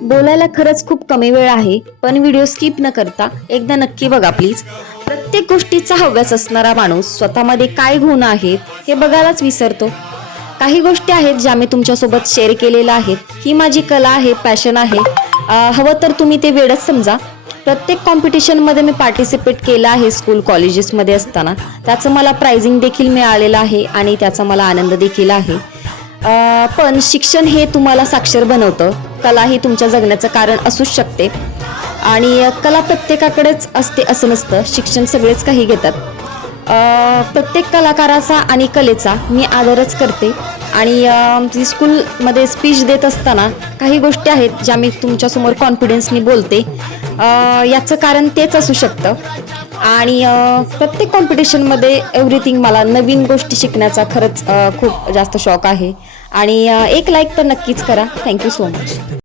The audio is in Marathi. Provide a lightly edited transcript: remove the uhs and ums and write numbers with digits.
बोलायला खरंच खूप कमी वेळ आहे, पण व्हिडिओ स्किप न करता एकदा नक्की बघा प्लीज. प्रत्येक गोष्टीचा हव्यास असणारा माणूस स्वतःमध्ये काय गुण आहेत हे बघायलाच विसरतो. काही गोष्टी आहेत ज्या मी तुमच्यासोबत शेअर केलेल्या आहेत. ही माझी कला आहे, पॅशन आहे. हवं तर तुम्ही ते वेडच समजा. प्रत्येक कॉम्पिटिशनमध्ये मी पार्टिसिपेट केलं आहे स्कूल कॉलेजेसमध्ये असताना. त्याचं मला प्राइजिंग देखील मिळालेलं आहे आणि त्याचा मला आनंद देखील आहे. पण शिक्षण हे तुम्हाला साक्षर बनवतं. कला ही तुमच्या जगण्याचं कारण असूच शकते आणि कला प्रत्येकाकडेच असते असं नसतं. शिक्षण सगळेच काही घेतात. प्रत्येक कलाकाराचा आणि कलेचा मी आदरच करते आणि स्कूलमध्ये स्पीच देत असताना काही गोष्टी आहेत ज्या मी तुमच्यासमोर कॉन्फिडन्सनी बोलते. याचं कारण तेच असू शकतं आणि प्रत्येक कॉम्पिटिशनमध्ये एव्हरीथिंग मला नवीन गोष्टी शिकण्याचा खरंच खूप जास्त शौक आहे आणि एक लाईक तर नक्कीच करा. Thank you so much.